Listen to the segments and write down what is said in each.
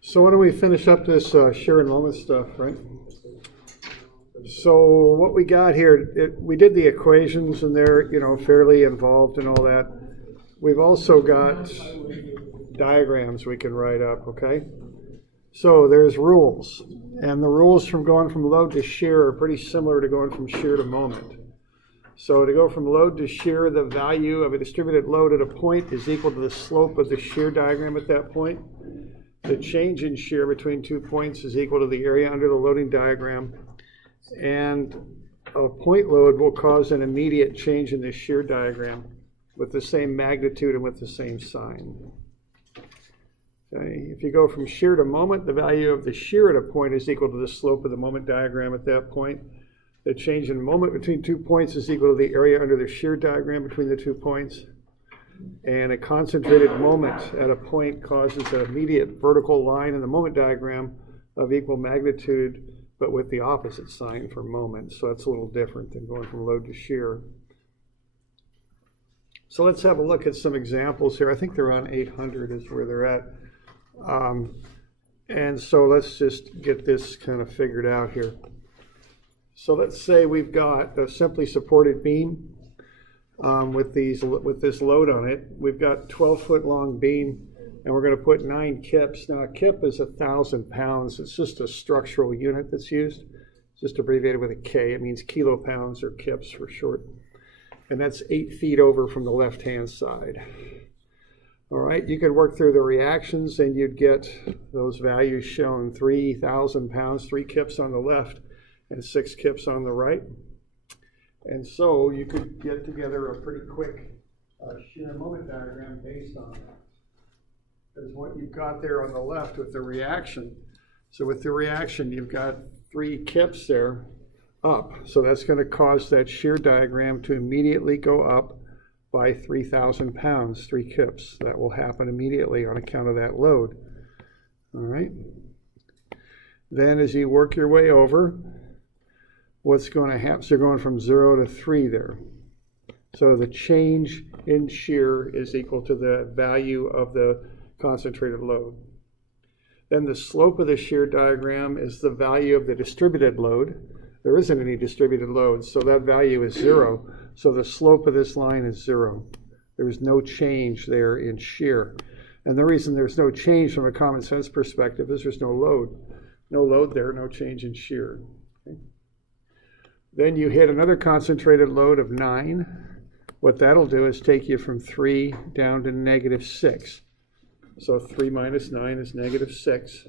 So why don't we finish up this shear and moment stuff, right? So what we got here, we did the equations and they're, fairly involved and all that. We've also got diagrams we can write up, okay? So there's rules, and the rules from going from load to shear are pretty similar to going from shear to moment. So to go from load to shear, the value of a distributed load at a point is equal to the slope of the shear diagram at that point. The change in shear between 2 points is equal to the area under the loading diagram. And a point load will cause an immediate change in the shear diagram with the same magnitude and with the same sign. Okay. If you go from shear to moment, the value of the shear at a point is equal to the slope of the moment diagram at that point. The change in moment between 2 points is equal to the area under the shear diagram between the 2 points. And a concentrated moment at a point causes an immediate vertical line in the moment diagram of equal magnitude, but with the opposite sign for moment. So that's a little different than going from load to shear. So let's have a look at some examples here. I think they're on 800 is where they're at. And so let's just get this kind of figured out here. So let's say we've got a simply supported beam with this load on it. We've got 12-foot long beam, and we're going to put 9 kips. Now a kip is 1,000 pounds. It's just a structural unit that's used. It's just abbreviated with a K. It means kilopounds or kips for short. And that's 8 feet over from the left-hand side. All right, you could work through the reactions and you'd get those values shown. 3,000 pounds, 3 kips on the left and 6 kips on the right. And so you could get together a pretty quick shear moment diagram based on that. Because what you've got there on the left with the reaction, so with the reaction you've got 3 kips there up. So that's going to cause that shear diagram to immediately go up by 3,000 pounds, 3 kips. That will happen immediately on account of that load. All right. Then as you work your way over, what's going to happen? So you're going from 0 to 3 there. So the change in shear is equal to the value of the concentrated load. Then the slope of the shear diagram is the value of the distributed load. There isn't any distributed load, so that value is 0. So the slope of this line is 0. There is no change there in shear. And the reason there's no change from a common sense perspective is there's no load. No load there, no change in shear. Okay. Then you hit another concentrated load of 9. What that'll do is take you from 3 down to -6. So 3 minus 9 is -6.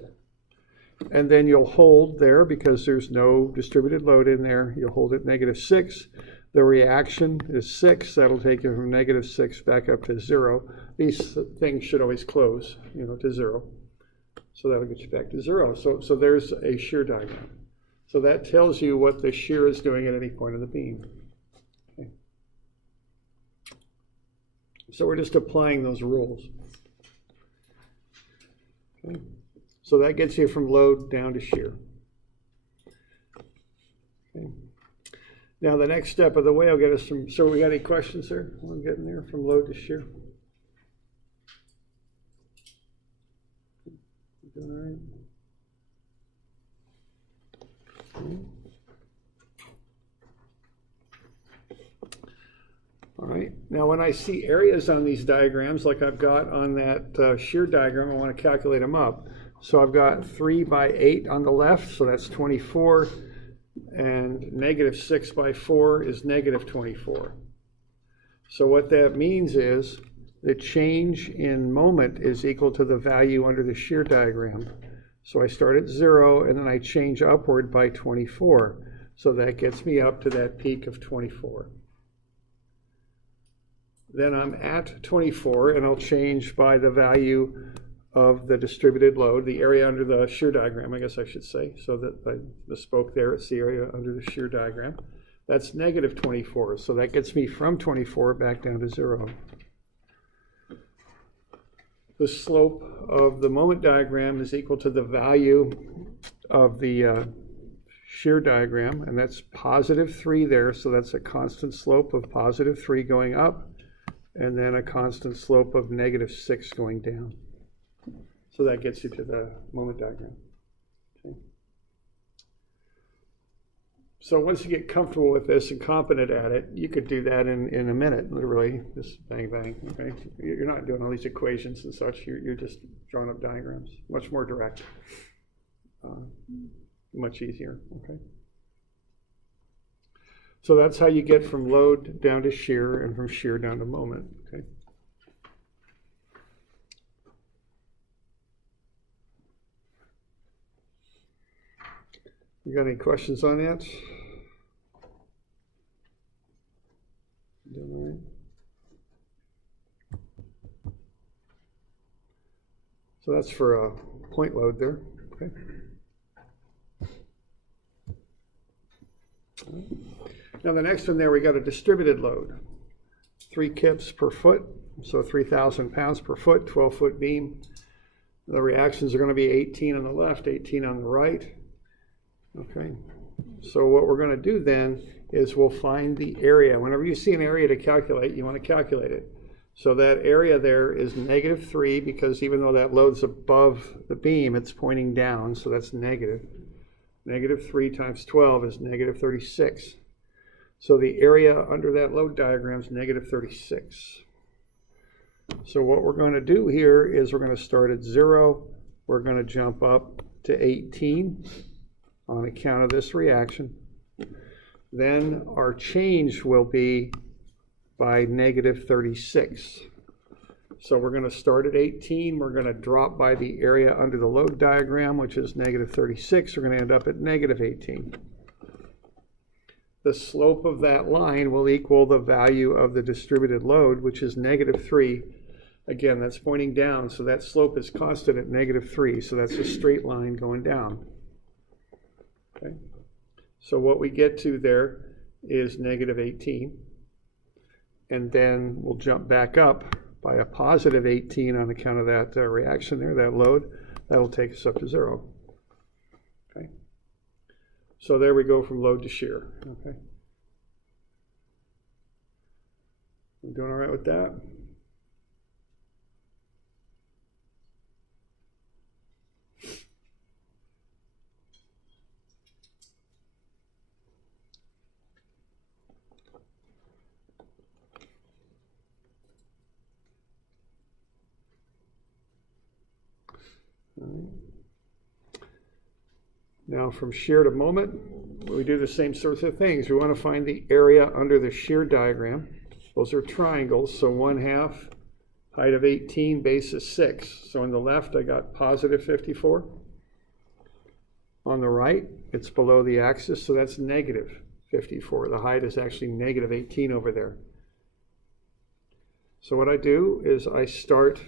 And then you'll hold there because there's no distributed load in there. You'll hold at -6. The reaction is 6. That'll take you from -6 back up to 0. These things should always close, to 0. So that'll get you back to 0. So there's a shear diagram. So that tells you what the shear is doing at any point of the beam. Okay. So we're just applying those rules. Okay. So that gets you from load down to shear. Okay. Now the next step of the way will get us from, so we got any questions there? We're getting there from load to shear. Doing all right? Okay. All right, now when I see areas on these diagrams, like I've got on that shear diagram, I want to calculate them up. So I've got 3 by 8 on the left, so that's 24, and -6 by 4 is -24. So what that means is the change in moment is equal to the value under the shear diagram. So I start at 0, and then I change upward by 24. So that gets me up to that peak of 24. Then I'm at 24, and I'll change by the value of the distributed load, the area under the shear diagram, I guess I should say. So that I misspoke there, it's the area under the shear diagram. That's -24, so that gets me from 24 back down to 0. The slope of the moment diagram is equal to the value of the shear diagram, and that's +3 there, so that's a constant slope of +3 going up. and then a constant slope of -6 going down. So that gets you to the moment diagram. Okay. So once you get comfortable with this and competent at it, you could do that in a minute, literally, just bang, bang, okay? You're not doing all these equations and such, you're just drawing up diagrams. Much more direct, much easier, okay? So that's how you get from load down to shear and from shear down to moment, okay? You got any questions on that? Doing all right? So that's for a point load there, okay? Now the next one there, we got a distributed load. 3 kips per foot, so 3,000 pounds per foot, 12-foot beam. The reactions are going to be 18 on the left, 18 on the right. Okay, so what we're going to do then is we'll find the area. Whenever you see an area to calculate, you want to calculate it. So that area there is -3, because even though that load's above the beam, it's pointing down, so that's negative. -3 times 12 is -36. So the area under that load diagram is -36. So what we're going to do here is we're going to start at 0. We're going to jump up to 18 on account of this reaction. Then our change will be by -36. So we're going to start at 18. We're going to drop by the area under the load diagram, which is -36. We're going to end up at -18. The slope of that line will equal the value of the distributed load, which is -3. Again, that's pointing down, so that slope is constant at -3. So that's a straight line going down. Okay. So what we get to there is -18. And then we'll jump back up by a +18 on account of that reaction there, that load. That'll take us up to 0. Okay. So there we go from load to shear. Okay. I'm doing all right with that? Now from shear to moment, we do the same sorts of things. We want to find the area under the shear diagram. Those are triangles, so 1/2, height of 18, base is 6. So on the left, I got +54. On the right, it's below the axis, so that's -54. The height is actually -18 over there. So what I do is I start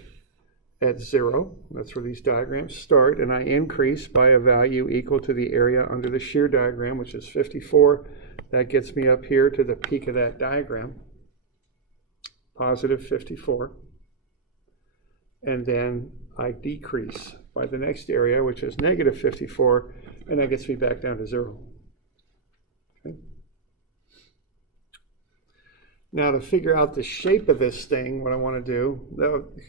at 0, that's where these diagrams start, and I increase by a value equal to the area under the shear diagram, which is 54. That gets me up here to the peak of that diagram, +54. And then I decrease by the next area, which is -54, and that gets me back down to 0. Okay. Now to figure out the shape of this thing, what I want to do,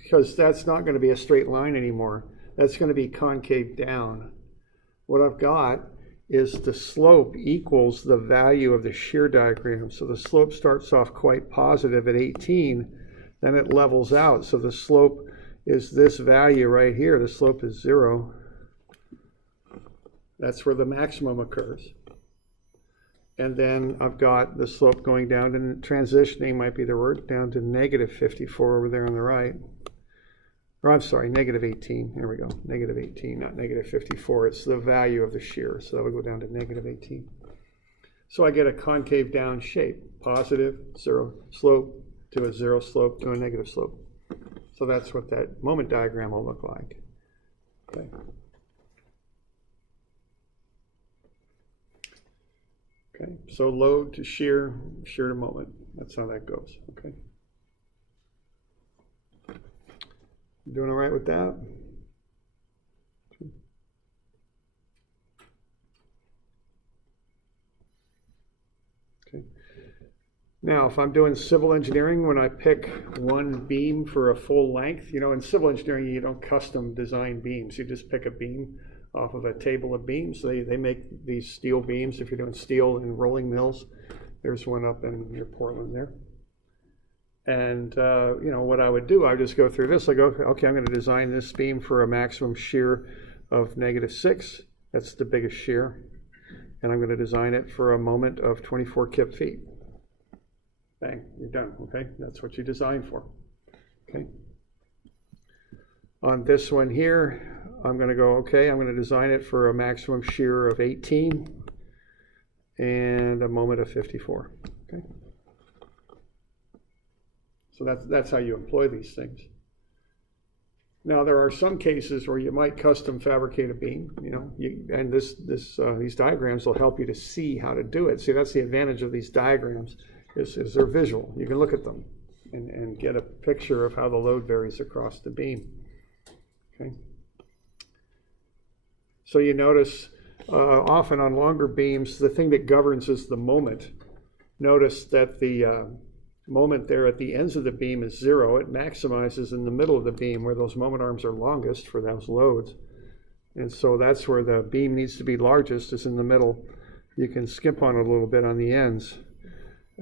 because that's not going to be a straight line anymore, that's going to be concave down. What I've got is the slope equals the value of the shear diagram. So the slope starts off quite positive at 18, then it levels out. So the slope is this value right here. The slope is 0. That's where the maximum occurs. And then I've got the slope going down, and transitioning might be the word, down to -54 over there on the right. Or I'm sorry, -18. Here we go. -18, not -54. It's the value of the shear. So that would go down to -18. So I get a concave down shape. Positive, 0 slope to a 0 slope to a negative slope. So that's what that moment diagram will look like. Okay. Okay, so load to shear, shear to moment. That's how that goes. Okay. You doing all right with that? Okay. Now, if I'm doing civil engineering, when I pick one beam for a full length, in civil engineering, you don't custom design beams. You just pick a beam off of a table of beams. They make these steel beams if you're doing steel in rolling mills. There's one up in near Portland there. And, what I would do, I would just go through this. I go, okay, I'm going to design this beam for a maximum shear of -6. That's the biggest shear. And I'm going to design it for a moment of 24 kip feet. Bang, you're done, okay? That's what you design for, okay? On this one here, I'm going to go, okay, I'm going to design it for a maximum shear of 18 and a moment of 54, okay? So that's how you employ these things. Now, there are some cases where you might custom fabricate a beam, and these diagrams will help you to see how to do it. See, that's the advantage of these diagrams, is they're visual. You can look at them and get a picture of how the load varies across the beam. Okay. So you notice often on longer beams, the thing that governs is the moment. Notice that the moment there at the ends of the beam is 0. It maximizes in the middle of the beam where those moment arms are longest for those loads. And so that's where the beam needs to be largest, is in the middle. You can skimp on it a little bit on the ends.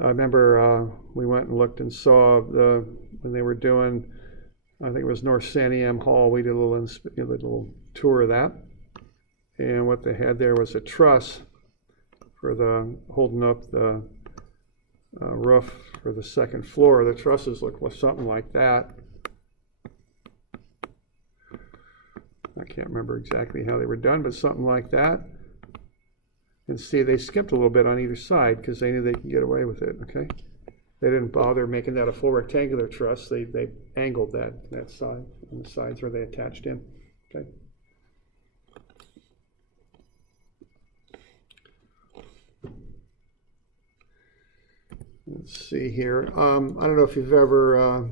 I remember we went and looked and saw when they were doing, I think it was North Santiam Hall, we did a little tour of that. And what they had there was a truss for holding up the roof for the second floor. The trusses looked something like that. I can't remember exactly how they were done, but something like that. And see, they skipped a little bit on either side because they knew they could get away with it, okay? They didn't bother making that a full rectangular truss. They angled that side, and the sides where they attached in, okay? Let's see here. I don't know if you've ever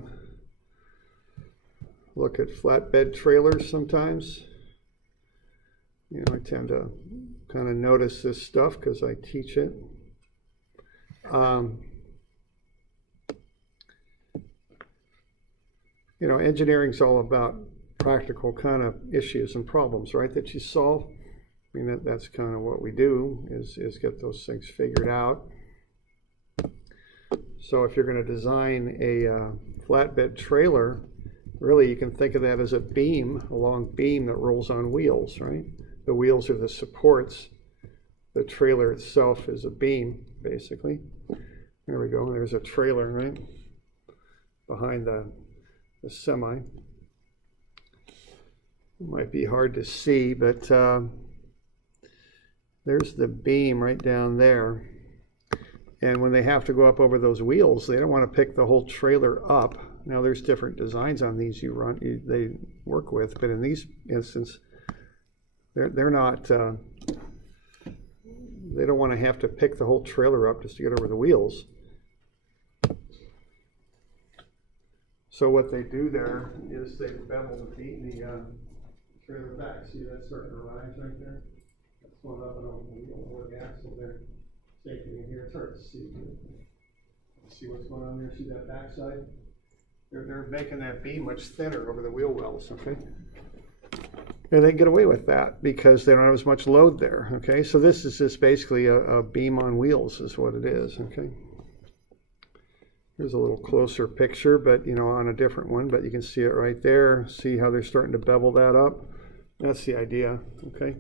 look at flatbed trailers sometimes. I tend to kind of notice this stuff because I teach it. Engineering's all about practical kind of issues and problems, right, that you solve. I mean, that's kind of what we do, is get those things figured out. So if you're going to design a flatbed trailer, really you can think of that as a long beam that rolls on wheels, right? The wheels are the supports. The trailer itself is a beam, basically. There we go. There's a trailer, right, behind the semi. It might be hard to see, but there's the beam right down there. And when they have to go up over those wheels, they don't want to pick the whole trailer up. Now, there's different designs on these they work with, but in these instances, they're not. They don't want to have to pick the whole trailer up just to get over the wheels. So what they do there is they bevel the trailer back. See that starting to rise right there? That's going up and over the wheel or the axle there. Taking in here, it's hard to see. See what's going on there? See that backside? They're making that beam much thinner over the wheel wells, okay? And they get away with that because they don't have as much load there, okay? So this is just basically a beam on wheels is what it is, okay? Here's a little closer picture, but on a different one, but you can see it right there. See how they're starting to bevel that up? That's the idea, okay?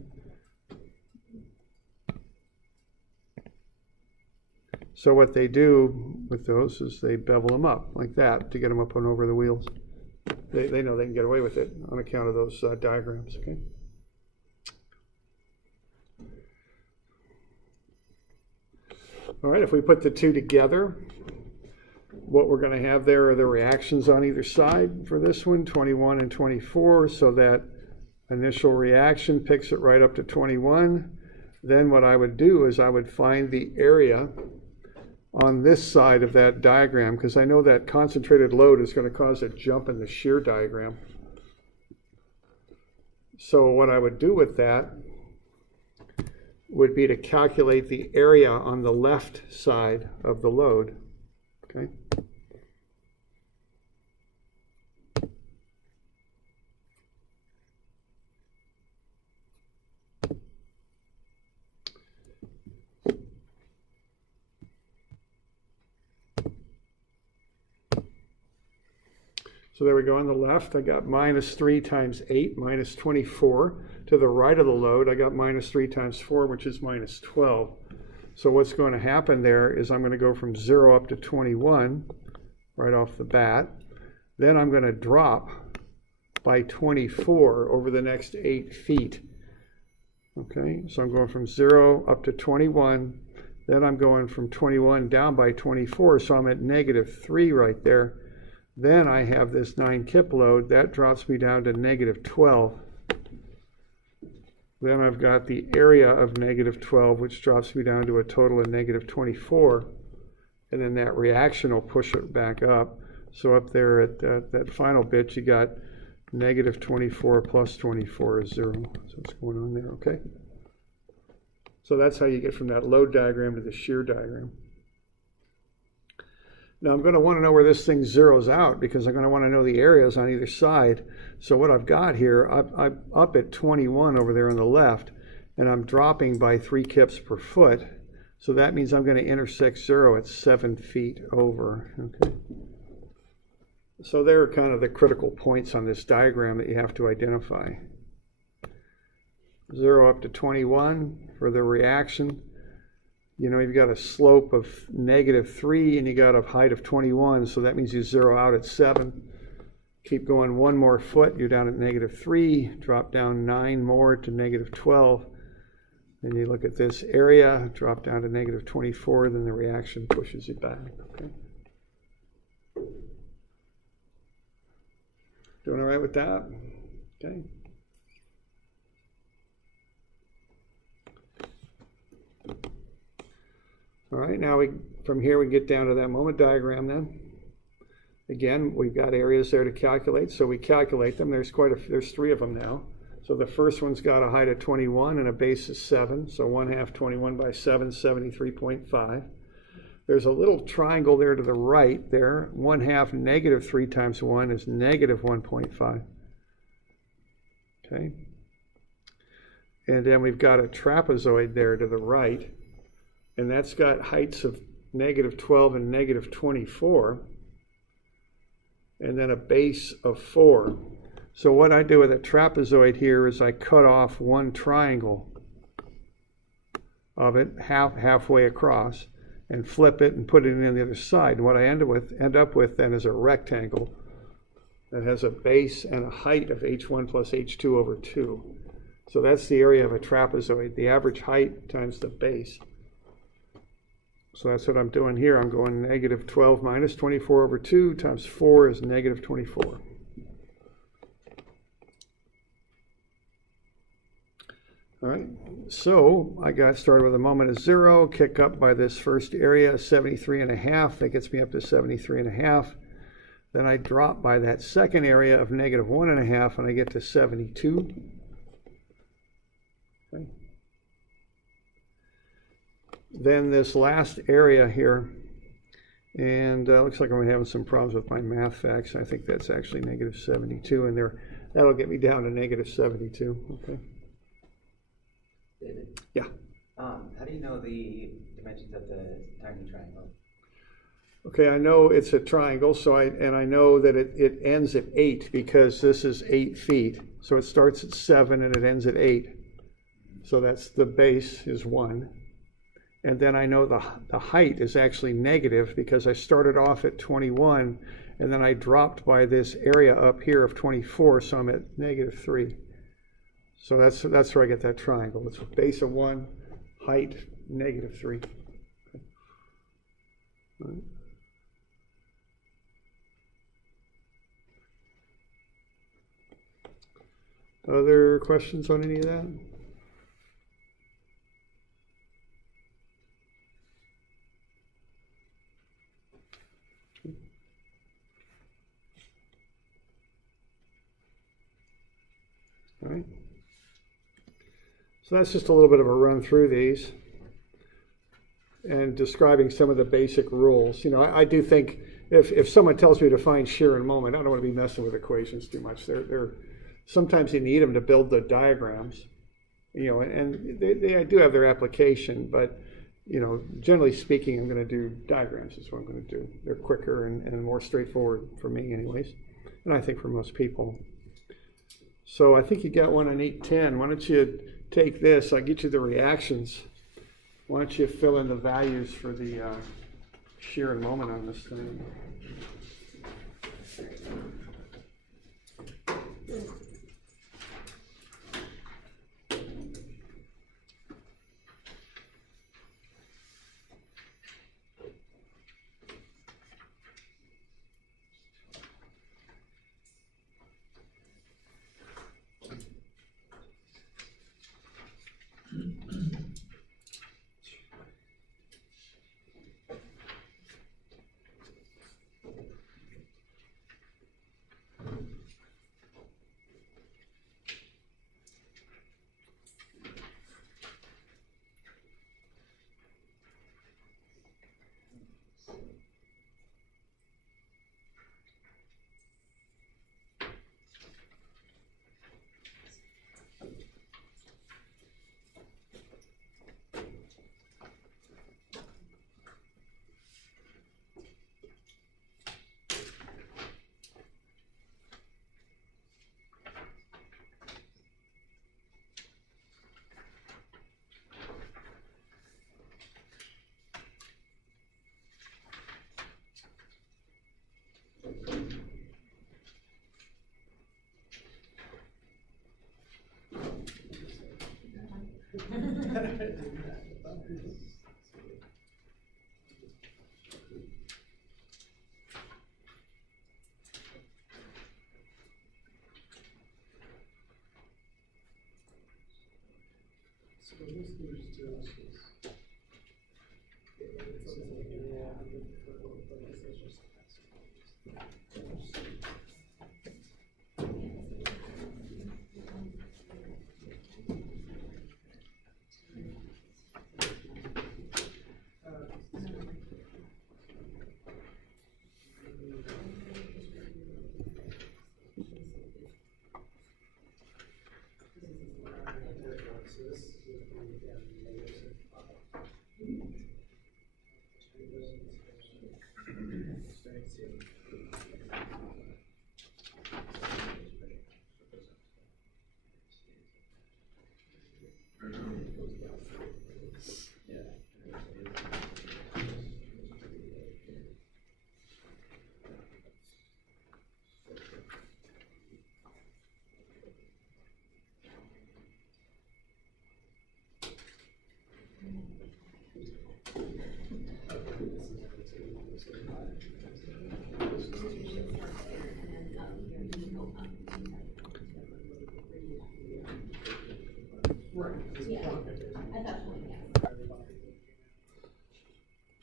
So what they do with those is they bevel them up like that to get them up and over the wheels. They know they can get away with it on account of those diagrams, okay? All right, if we put the two together, what we're going to have there are the reactions on either side for this one, 21 and 24, so that initial reaction picks it right up to 21. Then what I would do is I would find the area on this side of that diagram, because I know that concentrated load is going to cause a jump in the shear diagram. So what I would do with that would be to calculate the area on the left side of the load. Okay. So there we go. On the left, I got -3 times 8, -24. To the right of the load, I got -3 times 4, which is -12. So what's going to happen there is I'm going to go from 0 up to 21 right off the bat. Then I'm going to drop by 24 over the next 8 feet. Okay, so I'm going from 0 up to 21. Then I'm going from 21 down by 24, so I'm at -3 right there. Then I have this 9 kip load. That drops me down to -12. Then I've got the area of -12, which drops me down to a total of -24. And then that reaction will push it back up. So up there at that final bit, you got -24 plus 24 is 0. So what's going on there, okay? So that's how you get from that load diagram to the shear diagram. Now I'm going to want to know where this thing zeroes out, because I'm going to want to know the areas on either side. So what I've got here, I'm up at 21 over there on the left, and I'm dropping by 3 kips per foot. So that means I'm going to intersect 0 at 7 feet over. Okay. So there are kind of the critical points on this diagram that you have to identify. 0 up to 21 for the reaction. You know, you've got a slope of -3 and you got a height of 21, so that means you zero out at 7. Keep going 1 more foot, you're down at -3, drop down 9 more to -12. Then you look at this area, drop down to -24, then the reaction pushes you back. Okay. Doing all right with that? Okay. All right, now from here we get down to that moment diagram then. Again, we've got areas there to calculate, so we calculate them. There's 3 of them now. So the first one's got a height of 21 and a base of 7, so 1/2 21 by 7, 73.5. There's a little triangle there to the right there. 1/2 -3 times 1 is -1.5. Okay. And then we've got a trapezoid there to the right, and that's got heights of -12 and -24, and then a base of 4. So what I do with a trapezoid here is I cut off one triangle of it halfway across and flip it and put it in the other side. And what I end up with then is a rectangle that has a base and a height of h1 plus h2 over 2. So that's the area of a trapezoid, the average height times the base. So that's what I'm doing here. I'm going -12 minus 24 over 2 times 4 is -24. All right, so I got started with a moment of 0, kick up by this first area, 73.5. That gets me up to 73.5. Then I drop by that second area of -1.5, and I get to 72. Okay. Then this last area here, and looks like I'm having some problems with my math facts. I think that's actually -72 in there. That'll get me down to -72. Okay. David? Yeah. How do you know the dimensions of the tiny triangle? Okay, I know it's a triangle, so I know that it ends at 8 because this is 8 feet. So it starts at 7 and it ends at 8. So that's the base is 1. And then I know the height is actually negative because I started off at 21 and then I dropped by this area up here of 24, so I'm at -3. So that's where I get that triangle. It's a base of 1, height -3. Okay. All right. Other questions on any of that? All right. So that's just a little bit of a run through these. and describing some of the basic rules. You know, I do think if someone tells me to find shear and moment, I don't want to be messing with equations too much. They're sometimes you need them to build the diagrams, you know, and they do have their application, but you know, generally speaking, I'm going to do diagrams is what I'm going to do. They're quicker and more straightforward for me anyways, and I think for most people. So I think you got one on 810. Why don't you take this, I'll get you the reactions. Why don't you fill in the values for the shear and moment on this thing.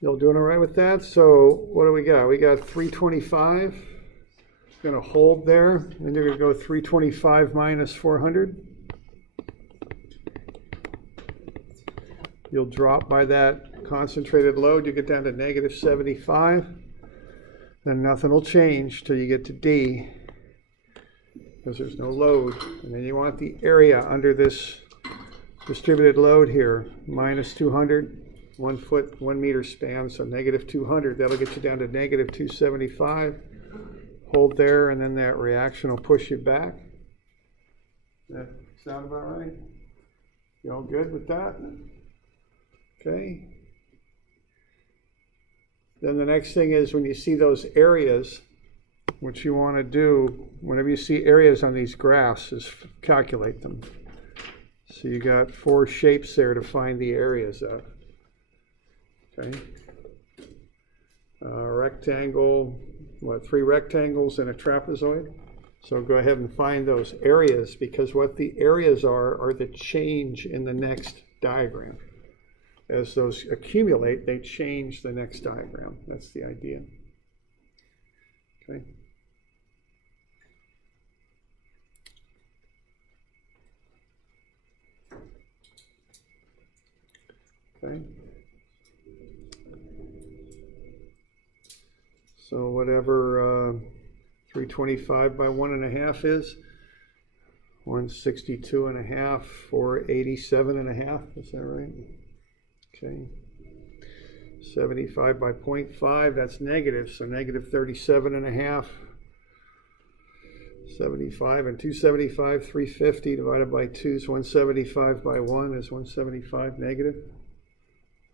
Y'all doing all right with that? So what do we got? We got 325. Going to hold there, and you're going to go 325 minus 400. You'll drop by that concentrated load. You get down to negative 75. Then nothing will change till you get to D, because there's no load. And then you want the area under this distributed load here, minus 200. 1 foot, 1 meter span, so negative 200. That'll get you down to negative 275. Hold there, and then that reaction will push you back. That sound about right? You all good with that? Okay. Then the next thing is when you see those areas, what you want to do, whenever you see areas on these graphs, is calculate them. So you got 4 shapes there to find the areas of. Okay. Rectangle, 3 rectangles and a trapezoid. So go ahead and find those areas, because what the areas are the change in the next diagram. As those accumulate, they change the next diagram. That's the idea. Okay. Okay. So whatever 325 by 1.5 is, 162.5 or 87.5, is that right? Okay. 75 by 0.5, that's negative, so negative 37.5. 75 and 275, 350 divided by 2 is 175 by 1 is 175 negative.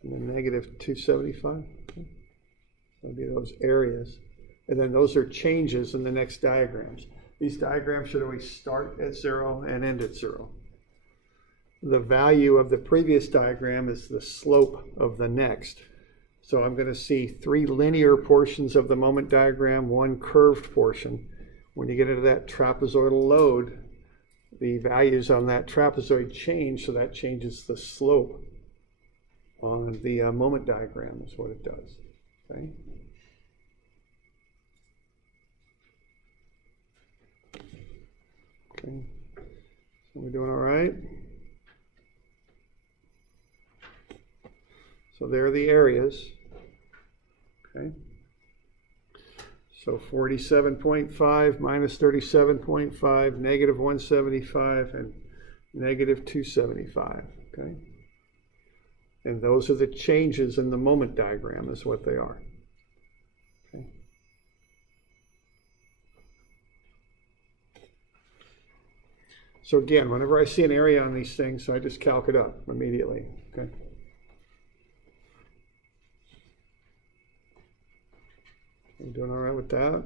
And then negative 275. Okay. That'll be those areas. And then those are changes in the next diagrams. These diagrams should always start at 0 and end at 0. The value of the previous diagram is the slope of the next. So I'm going to see 3 linear portions of the moment diagram, 1 curved portion. When you get into that trapezoidal load, the values on that trapezoid change, so that changes the slope on the moment diagram is what it does. Okay. Okay. So we're doing all right. So there are the areas. Okay. So 47.5 minus 37.5, negative 175, and negative 275. Okay. And those are the changes in the moment diagram is what they are. Okay. So again, whenever I see an area on these things, I just calc it up immediately. Okay. You doing all right with that?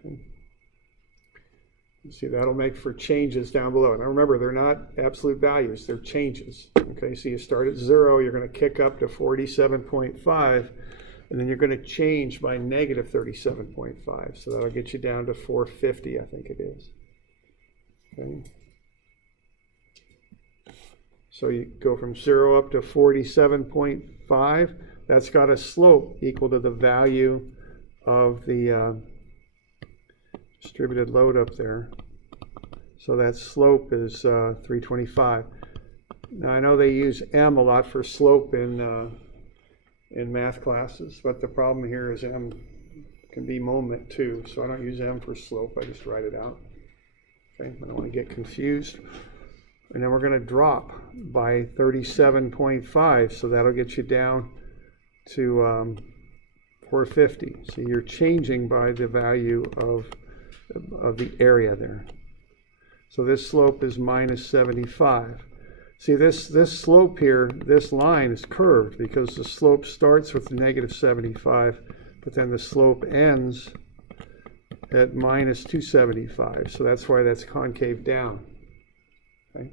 Okay. You see, that'll make for changes down below. Now remember, they're not absolute values, they're changes. Okay, so you start at 0, you're going to kick up to 47.5. And then you're going to change by negative 37.5. So that'll get you down to 450, I think it is. Okay. So you go from 0 up to 47.5. That's got a slope equal to the value of the distributed load up there. So that slope is 325. Now I know they use M a lot for slope in math classes, but the problem here is M can be moment too, so I don't use M for slope, I just write it out. Okay, I don't want to get confused. And then we're going to drop by 37.5, so that'll get you down to 450. So you're changing by the value of the area there. So this slope is minus 75. See, this slope here, this line is curved because the slope starts with negative 75, but then the slope ends at minus 275. So that's why that's concave down. Okay.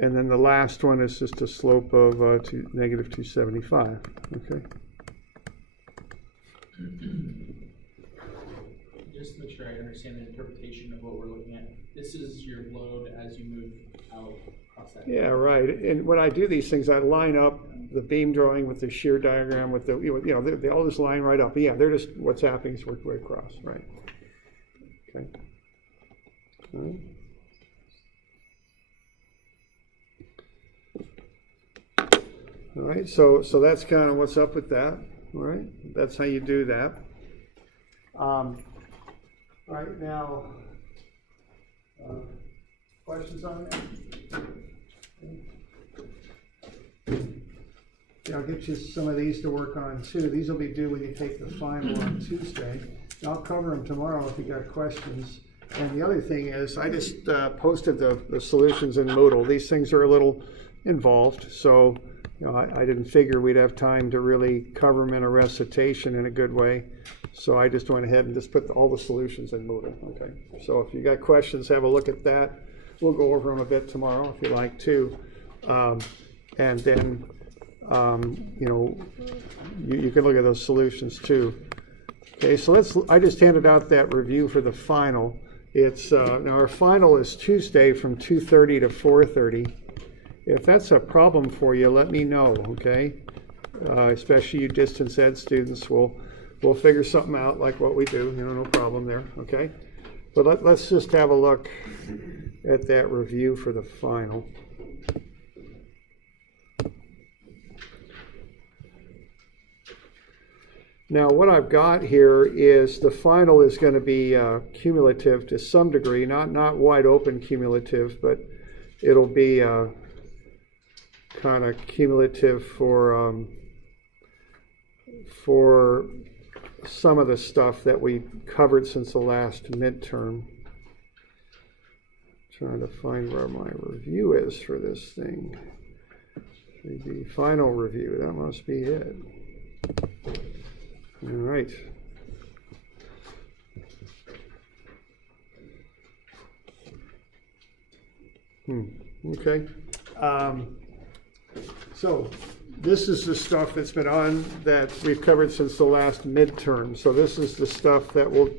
And then the last one is just a slope of negative 275. Okay. Just to make sure I understand the interpretation of what we're looking at. This is your load as you move out across that. Yeah, right. And when I do these things, I line up the beam drawing with the shear diagram with the, they all just line right up. But yeah, they're just, what's happening is work way across, right? Okay. All right. All right, so that's kind of what's up with that. All right, that's how you do that. All right, now, questions on that? Yeah, I'll get you some of these to work on too. These will be due when you take the final on Tuesday. I'll cover them tomorrow if you got questions. And the other thing is, I just posted the solutions in Moodle. These things are a little involved, so I didn't figure we'd have time to really cover them in a recitation in a good way. So I just went ahead and just put all the solutions in Moodle. Okay. So if you got questions, have a look at that. We'll go over them a bit tomorrow if you like to. And then, you can look at those solutions too. Okay, so I just handed out that review for the final. It's now our final is Tuesday from 2:30 to 4:30. If that's a problem for you, let me know, okay? Especially you distance ed students, we'll figure something out like what we do, no problem there, okay? But let's just have a look at that review for the final. Now what I've got here is the final is going to be cumulative to some degree, not wide open cumulative, but it'll be kind of cumulative for some of the stuff that we covered since the last midterm. Trying to find where my review is for this thing. The final review, that must be it. All right. Okay. So this is the stuff that's been on that we've covered since the last midterm. So this is the stuff that will,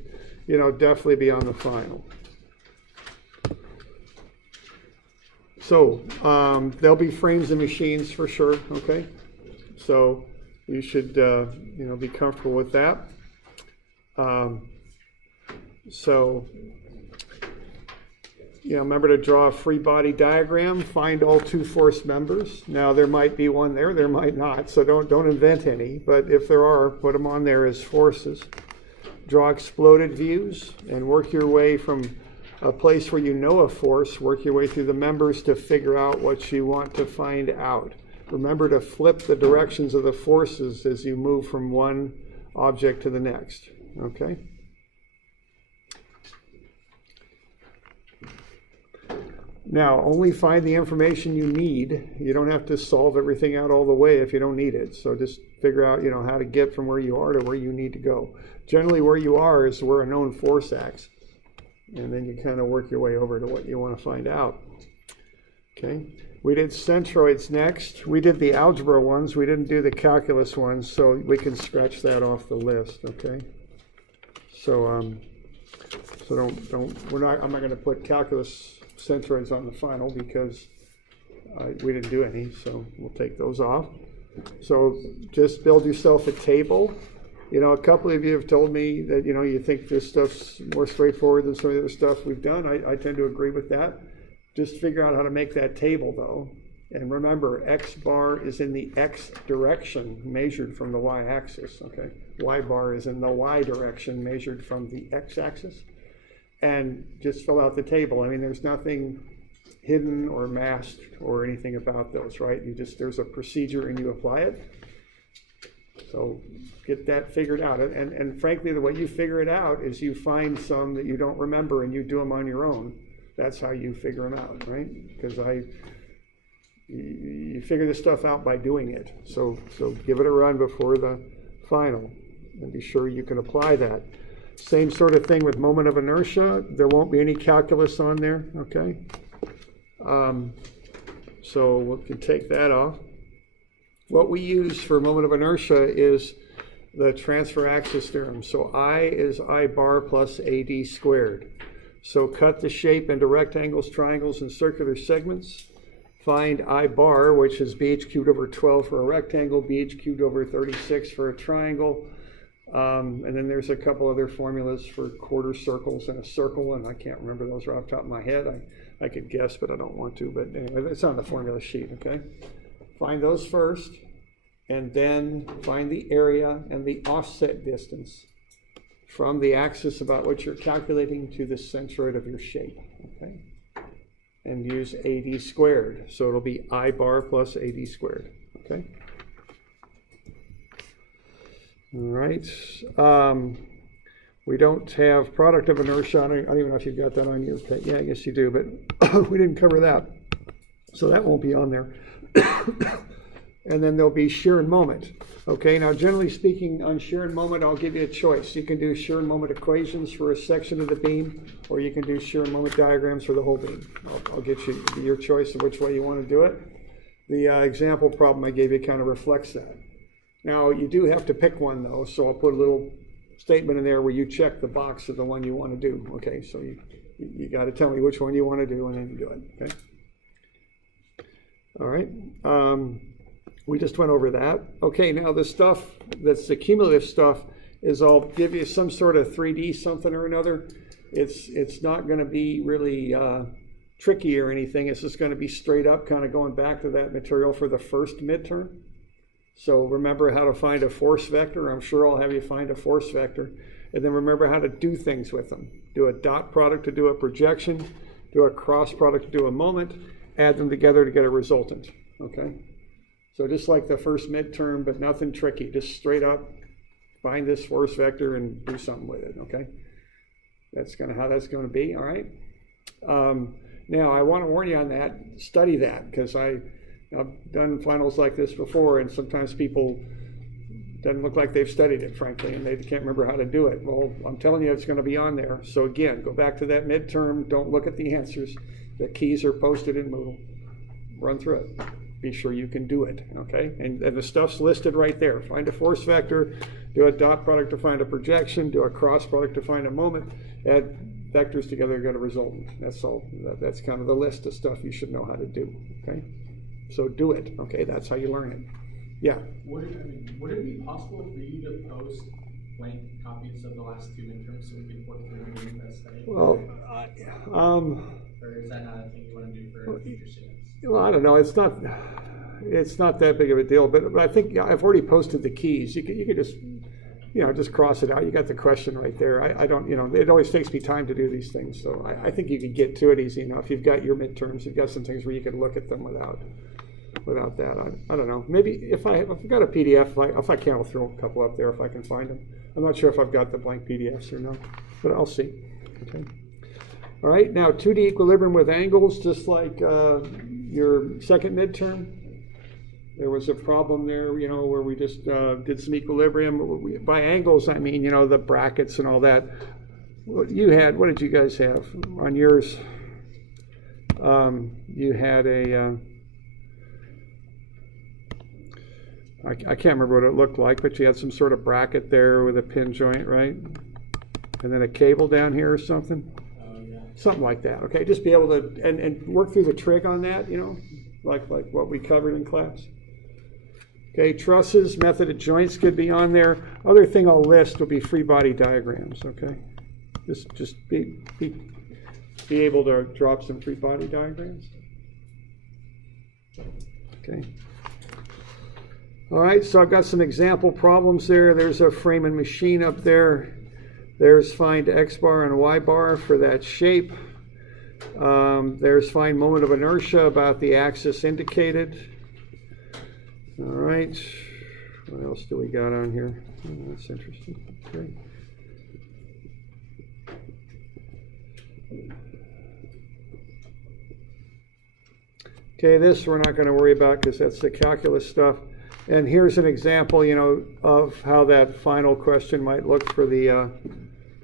definitely be on the final. So there'll be frames and machines for sure. Okay. So you should, be comfortable with that. Remember to draw a free body diagram, find all two force members. Now there might be one there might not, so don't invent any, but if there are, put them on there as forces. Draw exploded views and work your way from a place where you know a force, work your way through the members to figure out what you want to find out. Remember to flip the directions of the forces as you move from one object to the next, okay? Now, only find the information you need. You don't have to solve everything out all the way if you don't need it. So just figure out, how to get from where you are to where you need to go. Generally, where you are is where a known force acts. And then you kind of work your way over to what you want to find out. Okay. We did centroids next. We did the algebra ones. We didn't do the calculus ones, so we can scratch that off the list. Okay. So I'm not going to put calculus centroids on the final because we didn't do any, so we'll take those off. So just build yourself a table. A couple of you have told me that, you think this stuff's more straightforward than some of the other stuff we've done. I tend to agree with that. Just figure out how to make that table, though. And remember, X bar is in the X direction measured from the Y axis, okay? Y bar is in the Y direction measured from the X axis. And just fill out the table. I mean, there's nothing hidden or masked or anything about those, right? There's a procedure and you apply it. So get that figured out. And frankly, the way you figure it out is you find some that you don't remember and you do them on your own. That's how you figure them out, right? Because you figure this stuff out by doing it. So give it a run before the final and be sure you can apply that. Same sort of thing with moment of inertia. There won't be any calculus on there, okay? So we can take that off. What we use for moment of inertia is the transfer axis theorem. So I is I bar plus AD squared. So cut the shape into rectangles, triangles, and circular segments. Find I bar, which is BH cubed over 12 for a rectangle, BH cubed over 36 for a triangle. And then there's a couple other formulas for quarter circles and a circle, and I can't remember those right off the top of my head. I could guess, but I don't want to. But anyway, it's on the formula sheet, okay? Find those first, and then find the area and the offset distance from the axis about what you're calculating to the centroid of your shape, okay? And use AD squared. So it'll be I bar plus AD squared, okay? All right. We don't have product of inertia. I don't even know if you've got that on your page. Yeah, I guess you do, but we didn't cover that. So that won't be on there. And then there'll be shear and moment. Okay, now generally speaking on shear and moment, I'll give you a choice. You can do shear and moment equations for a section of the beam, or you can do shear and moment diagrams for the whole beam. I'll get you your choice of which way you want to do it. The example problem I gave you kind of reflects that. Now, you do have to pick one, though, so I'll put a little statement in there where you check the box of the one you want to do. Okay, so you got to tell me which one you want to do, and then you do it, okay? All right. We just went over that. Okay, now the stuff that's the cumulative stuff is I'll give you some sort of 3D something or another. It's not going to be really tricky or anything. It's just going to be straight up, kind of going back to that material for the first midterm. So remember how to find a force vector. I'm sure I'll have you find a force vector. And then remember how to do things with them. Do a dot product to do a projection, do a cross product to do a moment, add them together to get a resultant, okay? So just like the first midterm, but nothing tricky, just straight up find this force vector and do something with it, okay? That's kind of how that's going to be, all right? Now, I want to warn you on that, study that, because I've done finals like this before, and sometimes people doesn't look like they've studied it, frankly, and they can't remember how to do it. Well, I'm telling you, it's going to be on there. So again, go back to that midterm. Don't look at the answers. The keys are posted in Moodle. Run through it. Be sure you can do it, okay? And the stuff's listed right there. Find a force vector, do a dot product to find a projection, do a cross product to find a moment, add vectors together to get a resultant. That's all. That's kind of the list of stuff you should know how to do, okay? So do it, okay? That's how you learn it. Yeah. Would it be possible for you to post blank copies of the last two midterms so we can work through and that study? Well, or is that not a thing you want to do for future students? Well, I don't know. It's not that big of a deal, but I think I've already posted the keys. You could just, just cross it out. You got the question right there. I don't, it always takes me time to do these things, so I think you can get to it easy enough. You've got your midterms. You've got some things where you can look at them without that. I don't know. Maybe if I've got a PDF, if I can, I'll throw a couple up there if I can find them. I'm not sure if I've got the blank PDFs or no, but I'll see. Okay. All right. Now 2D equilibrium with angles, just like your second midterm. There was a problem there, where we just did some equilibrium. By angles, I mean, the brackets and all that. What did you guys have on yours? You had a. I can't remember what it looked like, but you had some sort of bracket there with a pin joint, right? And then a cable down here or something? Yeah. Something like that, okay? Just be able to, and work through the trig on that, like what we covered in class. Okay, trusses, method of joints could be on there. Other thing I'll list will be free body diagrams, okay? Just be able to drop some free body diagrams. Okay. All right, so I've got some example problems there. There's a frame and machine up there. There's find X bar and Y bar for that shape. There's find moment of inertia about the axis indicated. All right, what else do we got on here? Oh, that's interesting. Okay. Okay, this we're not going to worry about because that's the calculus stuff. And here's an example, of how that final question might look for the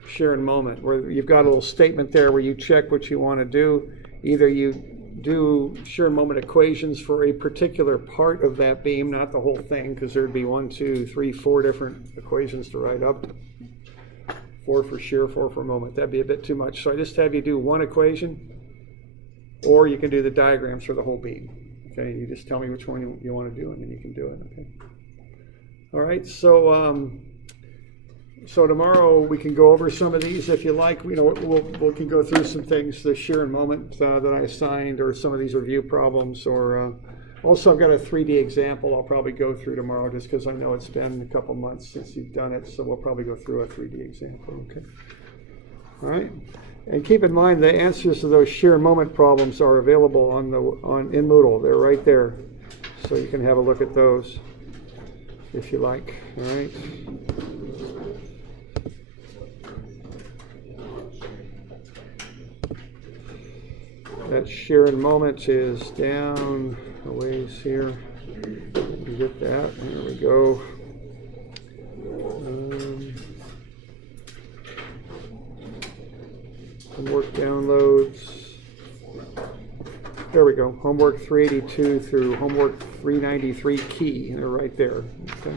shear and moment, where you've got a little statement there where you check what you want to do. Either you do shear and moment equations for a particular part of that beam, not the whole thing, because there'd be 1, 2, 3, 4 different equations to write up. 4 for shear, 4 for moment. That'd be a bit too much. So I just have you do one equation, or you can do the diagrams for the whole beam. Okay, you just tell me which one you want to do, and then you can do it. Okay. All right. So, so tomorrow we can go over some of these if you like. We can go through some things, the shear and moment that I assigned, or some of these review problems, or also I've got a 3D example I'll probably go through tomorrow, just because I know it's been a couple months since you've done it, so we'll probably go through a 3D example. Okay. All right. And keep in mind the answers to those shear moment problems are available in Moodle. They're right there, so you can have a look at those if you like. All right. That shear and moment is down a ways here. You get that. There we go. Homework downloads. There we go. Homework 382 through homework 393 key. They're right there. Okay.